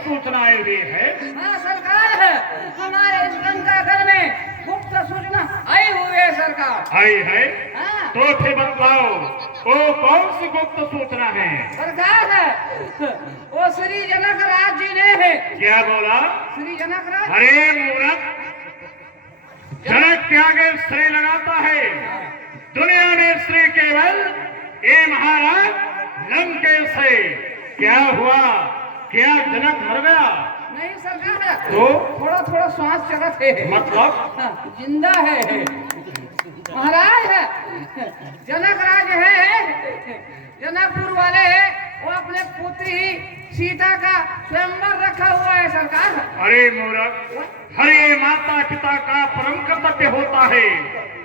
सूचना आई हुई है। हाँ सरकार, हमारे इस लंकागढ़ में गुप्त सूचना आई हुई है सरकार। आई है? हाँ तो फिर बतलाओ वो कौन सी गुप्त सूचना है? सरकार, वो श्री जनक राज जी ने है। क्या बोला? श्री जनक राज। अरे मूर्ख, जनक के आगे श्री लगाता है। दुनिया में श्री केवल ये महाराज लंकेश है। क्या हुआ? क्या जनक मर गया? नहीं सरकार, तो थोड़ा थोड़ा श्वास चलत है। मतलब? हाँ, जिंदा है महाराज। जनक राज है, जनकपुर वाले है, वो अपने पुत्री सीता का स्वयंवर रखा हुआ है सरकार। अरे मूर्ख, हरे माता पिता का परम कर्तव्य होता है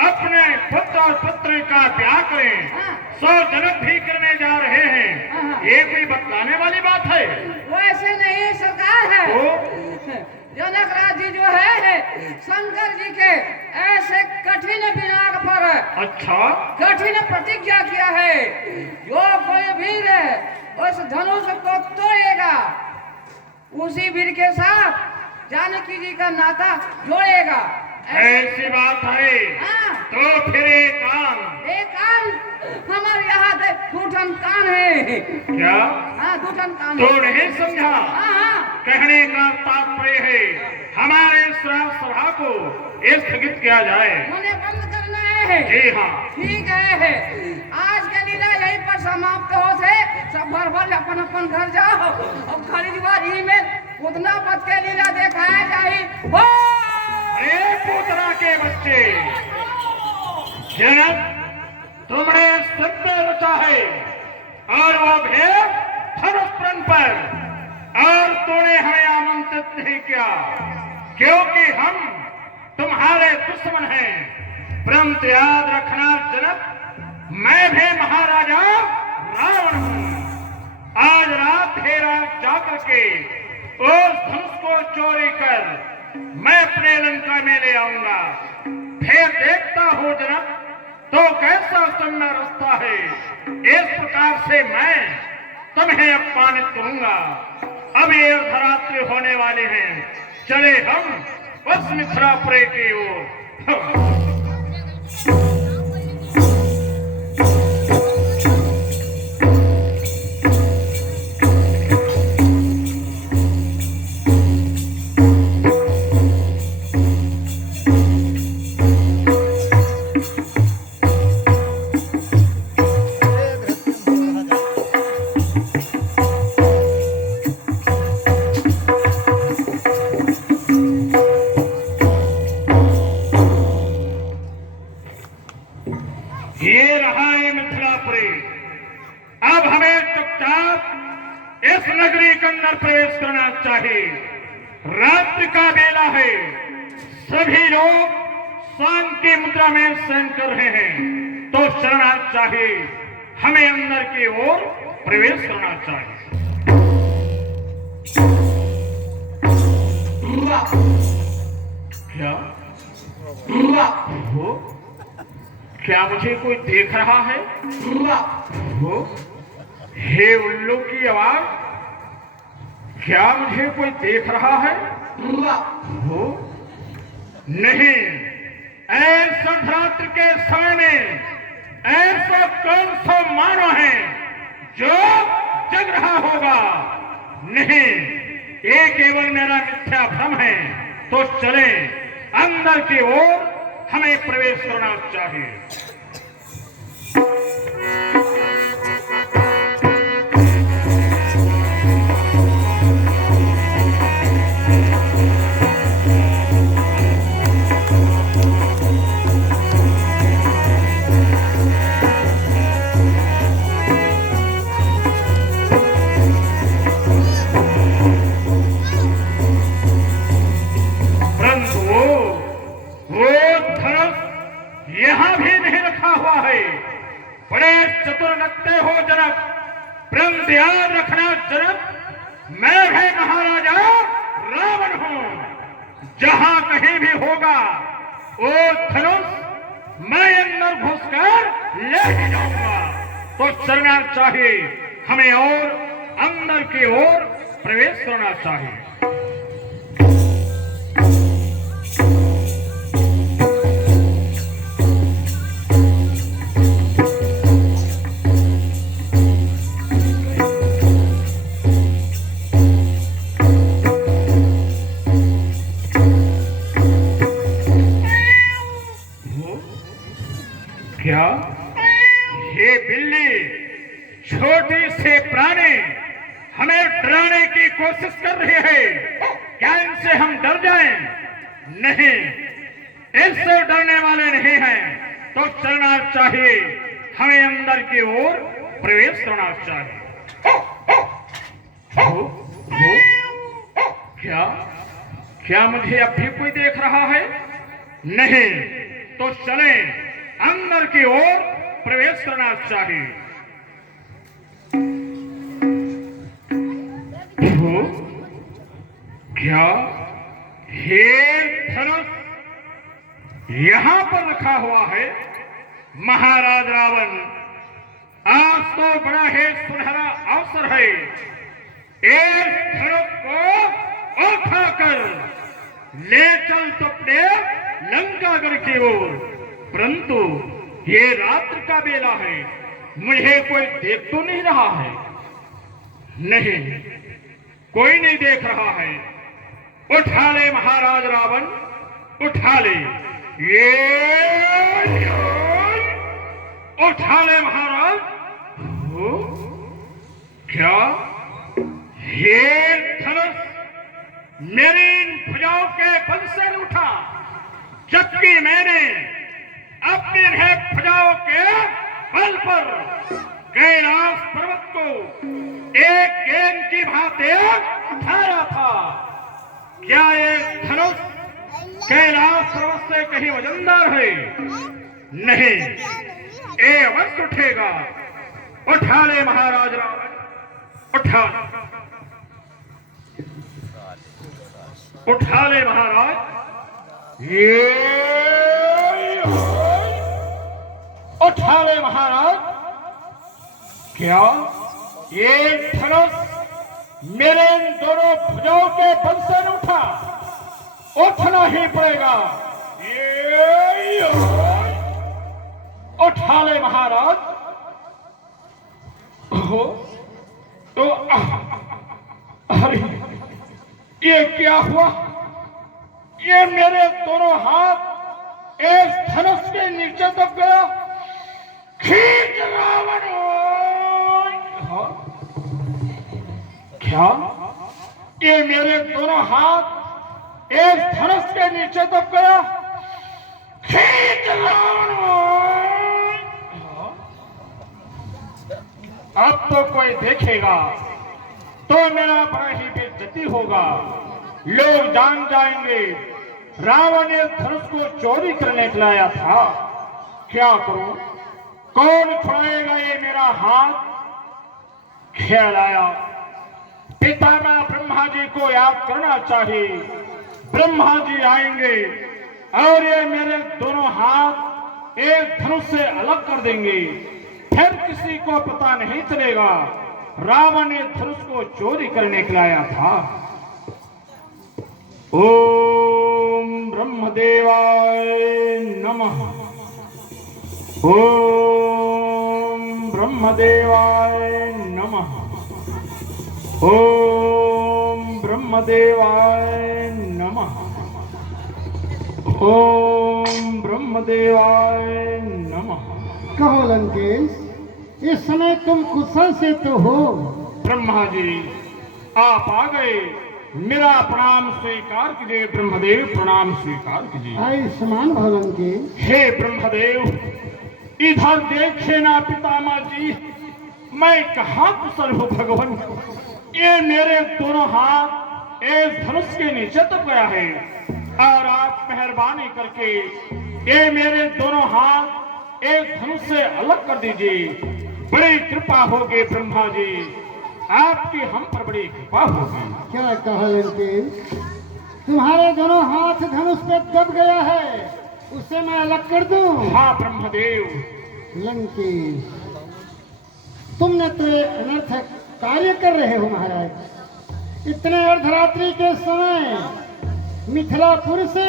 अपने पुत्र और पुत्री का ब्याह करें। हाँ। 100 जनक भी करने जा रहे हैं। हाँ। ये कोई बतलाने वाली बात है? वो ऐसे नहीं सरकार है। तो जनक राज जी जो है शंकर जी के ऐसे कठिन विनाग पर अच्छा, कठिन प्रतिज्ञा किया है, जो कोई वीर उस धनुष को तोड़ेगा उसी वीर के साथ जानकी जी का नाता जोड़ेगा। ऐसी बात है? हाँ। तो फिर एक कान हमारे यहाँ दूठन कान है। क्या? हाँ दूठन कान तो नहीं समझा? हाँ कहने का तात्पर्य है हमारे सभा को स्थगित किया जाए। उन्हें बंद करना है। जी हाँ। ठीक है, आज के लीला यहीं पर समाप्त हो से सब भर भर अपन अपन घर जाओ और खरीदवारी में उतना बच के लीला दिखाया जाए। अरे पूतना के बच्चे, जनक तुमने सत्य रचा है और वो भी धनुष पर, और तूने हमें आमंत्रित नहीं किया क्योंकि हम तुम्हारे दुश्मन हैं। परंतु याद रखना जनक, मैं भी महाराजा रावण हूँ। आज रात हेरा जाकर के उस धनुष को चोरी कर मैं अपने लंका में ले आऊंगा। फिर देखता हो जनक तो कैसा समय रास्ता है। इस प्रकार से मैं तुम्हें अपमानित करूंगा। अब ये अर्धरात्रि होने वाले हैं, चले हम उस मिथिलापुरी की ओर। ये रहा है मिथिलापुरी। अब हमें चुपचाप इस नगरी के अंदर प्रवेश करना चाहिए। रात्रि का बेला है, सभी लोग शांति मुद्रा में शयन कर रहे हैं, तो चलना चाहिए। हमें अंदर की ओर प्रवेश करना चाहिए। क्या हो? क्या मुझे कोई देख रहा है? हो? हे उल्लू की आवाज, क्या मुझे कोई देख रहा है? हो? नहीं, ऐसा रात्रि के समय में ऐसा कौन सा मानव है जो जग रहा होगा? नहीं, ये केवल मेरा मिथ्या भ्रम है। तो चले अंदर की ओर, हमें प्रवेश करना चाहिए। यहां भी नहीं रखा हुआ है। बड़े चतुर लगते हो जनक, परंतु याद रखना जनक, मैं भी महाराजा रावण हूं। जहां कहीं भी होगा वो धनुष मैं अंदर घुसकर ले ही जाऊंगा। तो चलना चाहिए हमें और अंदर की ओर प्रवेश करना चाहिए। क्या ये बिल्ली छोटी से प्राणी हमें डराने की कोशिश कर रही है? क्या इनसे हम डर जाएं? नहीं, इससे डरने वाले नहीं हैं। तो चलना चाहिए, हमें अंदर की ओर प्रवेश करना चाहिए। हो? क्या क्या मुझे अब भी कोई देख रहा है? नहीं, तो चलें, अंदर की ओर प्रवेश करना चाहिए। हो? क्या ये धनुष यहां पर रखा हुआ है? महाराज रावण, आज तो बड़ा ही सुनहरा अवसर है। इस धनुष को उठाकर ले चल तो अपने लंकागढ़ की ओर। परंतु ये रात्रि का बेला है, मुझे कोई देख तो नहीं रहा है। नहीं, कोई नहीं देख रहा है। उठा ले महाराज रावण, उठा ले, ये उठा ले महाराज। हो? क्या ये धनुष मेरी इन भुजाओं के बल से उठा, जबकि मैंने अपनी भुजाओं के बल पर कैलाश पर्वत को एक गेंद की भांति उठाया था। क्या ये धनुष कैलाश पर्वत से कहीं वजनदार है? नहीं, ये अवश्य उठेगा। उठा ले महाराज रावण, उठा उठा ले महाराज, ये उठा ले महाराज। क्या ये धनुष मेरे इन दोनों भुजाओं के बल से न उठा? उठना ही पड़ेगा। ये उठा ले महाराज। हो तो अरे ये क्या हुआ? ये मेरे दोनों हाथ इस धनुष के नीचे दब गया। खींच रावण। क्या ये मेरे दोनों हाथ इस धनुष के नीचे दब गया? खींच रावण। अब तो कोई देखेगा तो मेरा बड़ा ही बेइज्जती होगा। लोग जान जाएंगे रावण ने धनुष को चोरी करने के लाया था। क्या करूं? कौन छुड़ाएगा ये मेरा हाथ? ख्याल आया, पितामह ब्रह्मा जी को याद करना चाहिए। ब्रह्मा जी आएंगे और ये मेरे दोनों हाथ एक धनुष से अलग कर देंगे। फिर किसी को पता नहीं चलेगा रावण ने धनुष को चोरी करने के लाया था। ओम ब्रह्मदेवाय नमः। ओम ब्रह्मदेवाय नमः। ओम ब्रह्मदेवाय नमः। ओम ब्रह्मदेवाय नमः। कहो लंकेश, इस समय तुम कुशल से तो हो? ब्रह्मा जी, आप आ गए, मेरा प्रणाम स्वीकार कीजिए। ब्रह्मदेव, प्रणाम स्वीकार कीजिए। आयुष्मान भव लंकेश। हे ब्रह्मदेव, इधर देखे ना पितामह जी, मैं कहाँ कुशल हूँ भगवान। ये मेरे दोनों हाथ इस धनुष के नीचे दब गया है और आप मेहरबानी करके ये मेरे दोनों हाथ एक धनुष से अलग कर दीजिए। बड़ी कृपा होगी ब्रह्मा जी, आपकी हम पर बड़ी कृपा होगी। क्या कहा लंकेश? तुम्हारे दोनों हाथ धनुष पे दब गया है, उसे मैं अलग कर दूं? हाँ ब्रह्मदेव। लंकेश, तुमने तो अनर्थक कार्य कर रहे हो महाराज। इतने अर्धरात्रि के समय मिथिलापुर से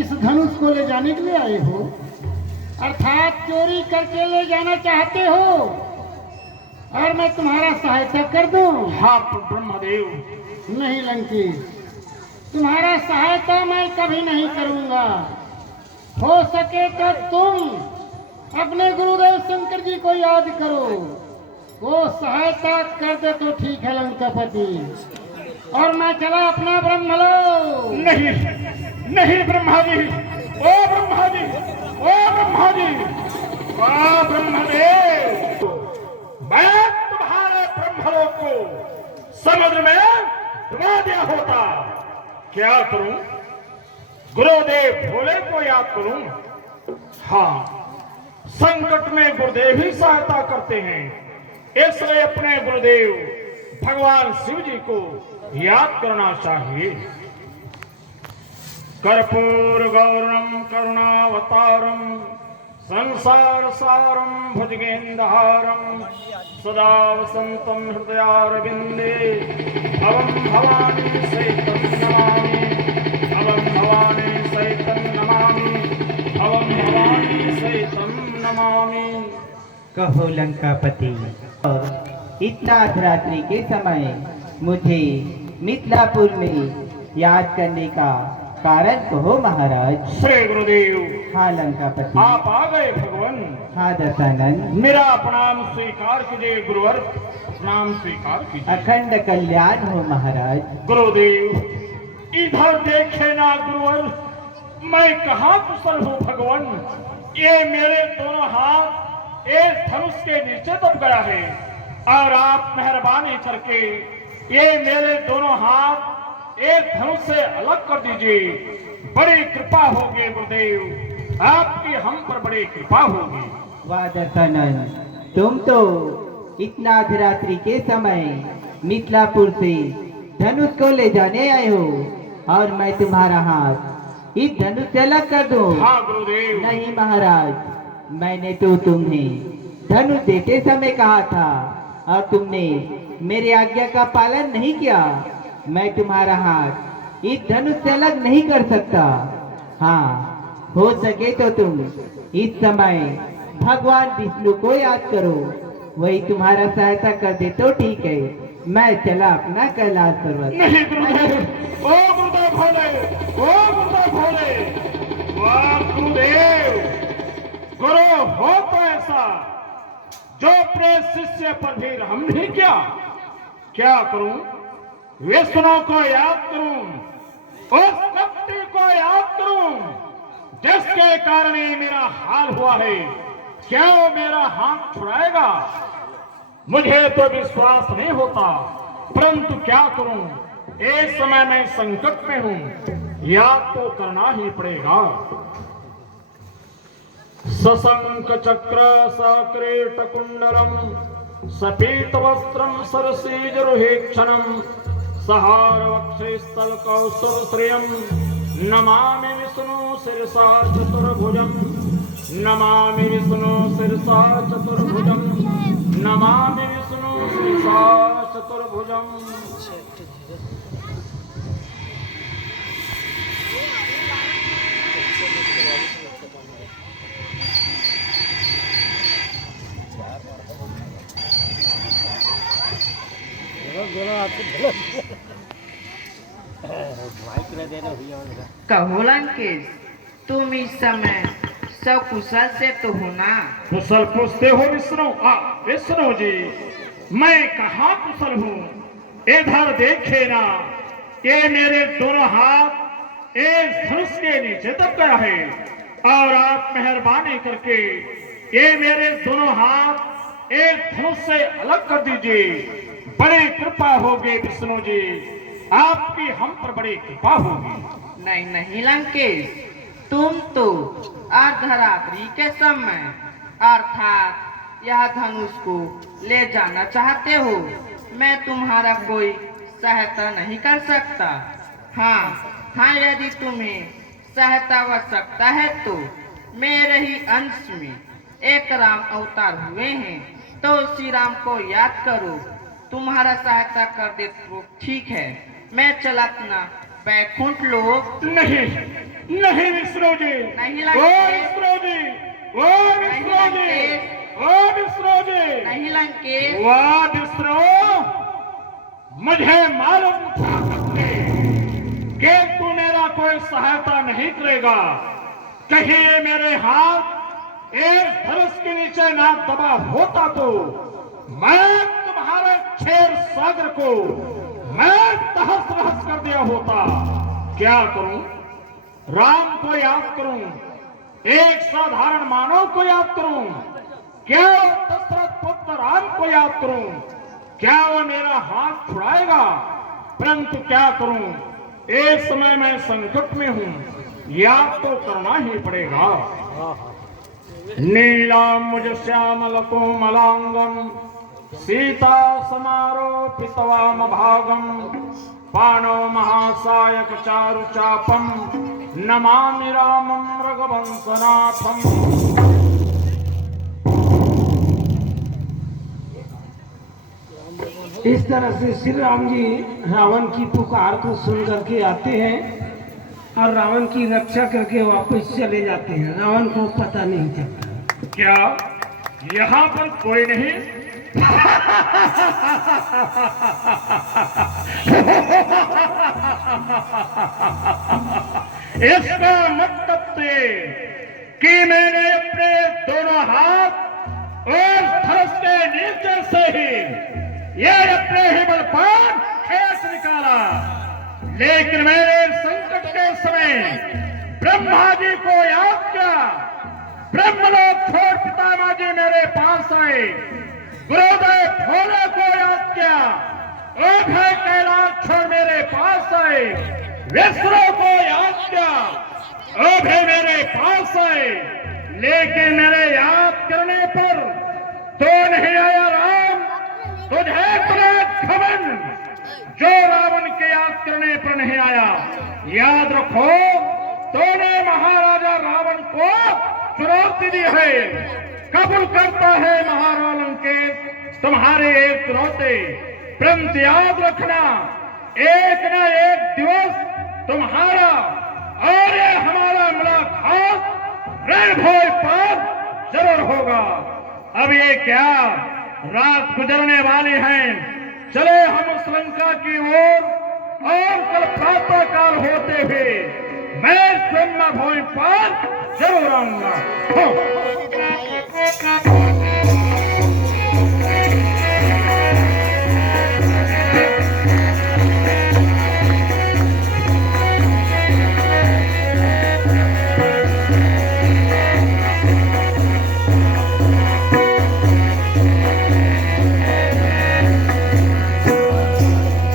इस धनुष को ले जाने के लिए आए हो, अर्थात चोरी करके ले जाना चाहते हो और मैं तुम्हारा सहायता कर दूं? हाँ ब्रह्मदेव। नहीं लंकेश, तुम्हारा सहायता मैं कभी नहीं करूंगा। हो सके तो तुम अपने गुरुदेव शंकर जी को याद करो, वो सहायता कर दे तो ठीक है लंकापति, और मैं चला अपना ब्रह्मलोक। नहीं नहीं ब्रह्मा जी, ओ ब्रह्मा जी, ओ ब्रह्मा जी, ओ ब्रह्मदेव, मैं तुम्हारे ब्रह्मलोक को समुद्र में डुबा दिया होता। क्या करूं? गुरुदेव भोले को याद करूं? हाँ, संकट में गुरुदेव ही सहायता करते हैं, इसलिए अपने गुरुदेव भगवान शिव जी को याद करना चाहिए। कर्पूर गौरम करुणावतारम संसार सारम भुजगेन्द्रहारम सदा वसंतम हृदयारविंदे अवं भवानी सहितं नमामि, अवं भवानी सहितं नमामि, अवं भवानी सहितं नमामि। कहो लंकापति, और इतना अर्धरात्रि के समय मुझे मिथिलापुर में याद करने का कारण कहो महाराज। श्री गुरुदेव। हाँ लंकापति। आप आ गए भगवान। हाँ दशानन। मेरा प्रणाम स्वीकार कीजिए गुरुवर, प्रणाम स्वीकार कीजिए। अखंड कल्याण हो महाराज। गुरुदेव इधर देखे ना गुरुवर, मैं कहाँ कुशल हूँ भगवान। ये मेरे दोनों हाथ एक धनुष के नीचे दब गया है, और आप मेहरबानी करके ये मेरे दोनों हाथ एक धनुष से अलग कर दीजिए। बड़ी कृपा होगी गुरुदेव, आपकी हम पर बड़ी कृपा होगी। वाह दशानन, तुम तो इतना अर्धरात्रि के समय मिथिलापुर से धनुष को ले जाने आए हो, और मैं तुम्हारा हाथ इस धनुष से अलग कर दूं? हाँ गुरुदेव। नहीं महाराज, मैंने तो तुम्हें धनुष देते समय कहा था, और तुमने मेरी आज्ञा का पालन नहीं किया। मैं तुम्हारा हाथ इस धनुष से अलग नहीं कर सकता। हाँ, हो सके तो तुम इस समय भगवान विष्णु को याद करो, वही तुम्हारा सहायता कर दे तो ठीक है। मैं चला अपना कैलाश पर्वत। नहीं गुरुदेव, ओ गुरुदेव भोले, ओ गुरुदेव भोले, वाह गुरुदेव। गुरु हो तो ऐसा जो अपने शिष्य पर भी रहम नहीं किया। क्या करूं? विष्णु को याद करूं, उस शक्ति को याद करूं जिसके कारण ही मेरा हाल हुआ है। क्या वो मेरा हाथ छुड़ाएगा? मुझे तो विश्वास नहीं होता, परंतु क्या करूं, इस समय मैं संकट में हूं, याद तो करना ही पड़ेगा। सशंख चक्र सकृत कुंडलम सपीत वस्त्रम सरसीजरुहेक्षणम सहार वक्षे स्थल कौस्तुभ श्रियम नमामि विष्णु शिरसा चतुर्भुजम, नमामि विष्णु शिरसा चतुर्भुजम, नमामि विष्णु शिरसा चतुर्भुजम। कहो लंकेश, तुम इस समय सकुशल से तो हो ना? कुशल पूछते हो विष्णु? विष्णु जी, मैं कहाँ कुशल हूँ। इधर देखे ना, ये मेरे दोनों हाथ एक धनुष के नीचे दब गया है, और आप मेहरबानी करके ये मेरे दोनों हाथ एक धनुष से अलग कर दीजिए। बड़ी कृपा होगी विष्णु जी, आपकी हम पर बड़ी कृपा होगी। नहीं नहीं लंकेश, तुम तो अर्धरात्रि के समय अर्थात यह धनुष को ले जाना चाहते हो। मैं तुम्हारा कोई सहायता नहीं कर सकता। हाँ, यदि तुम्हें सहायता आवश्यकता है तो मेरे ही अंश में एक राम अवतार हुए हैं, तो श्री राम को याद करो तुम्हारा सहायता कर दे तो ठीक है, मैं चला अपना बैकुंठ लोक। नहीं नहीं विष्णु जी, नहीं ओ लंकेश, विष्णु जी, ओ विष्णु जी, ओ विष्णु जी, नहीं लंकेश। वाह विष्णु, मुझे मालूम था कि तू मेरा कोई सहायता नहीं करेगा। कहीं ये मेरे हाथ एक धनुष के नीचे ना दबा होता तो मैं तुम्हारे क्षीर सागर को मैं तहस नहस कर दिया होता। क्या करूं? राम को याद करूं, एक साधारण मानव को याद करूं, क्या दशरथ पुत्र राम को याद करूं? क्या वो मेरा हाथ छुड़ाएगा? परंतु क्या करूं, इस समय मैं संकट में हूं, याद तो करना ही पड़ेगा। नीलाम्बुज श्यामल कोमलांगम सीता समारोपितवाम भागम पाणो महासायक चारु चापम नमामि रामं रघुवंशनाथम। इस तरह से श्री राम जी रावण की पुकार को सुन करके आते हैं और रावण की रक्षा करके वापस चले जाते हैं। रावण को पता नहीं चलता। क्या यहाँ पर कोई नहीं? इसका मतलब थे कि मैंने अपने दोनों हाथ और धनुष के नीचे से ही ये अपने ही बल पर खींच निकाला, लेकिन मेरे संकट के समय ब्रह्मा जी को याद किया। ब्रह्मलोक छोड़ पितामह जी मेरे पास आए, गुरुदेव भोले को याद किया, अभय कैलाश छोड़ मेरे पास आए, विष्णु को याद किया, अभय मेरे पास आए, लेकिन मेरे याद करने पर तो नहीं आया राम, तुझे घमंड जो रावण के याद करने पर नहीं आया। याद रखो, तूने महाराजा रावण को चुनौती दी है, कबूल करता है महारावण के तुम्हारे एक चुनौती, परंतु याद रखना एक न एक दिवस तुम्हारा और ये हमारा मुलाकात रणभूमि पर जरूर होगा। अब ये क्या रात गुजरने वाली है, चले हम उस लंका की ओर और कल प्रातः काल होते हुए मैं जन्मभूमि पर जरूर आऊंगा।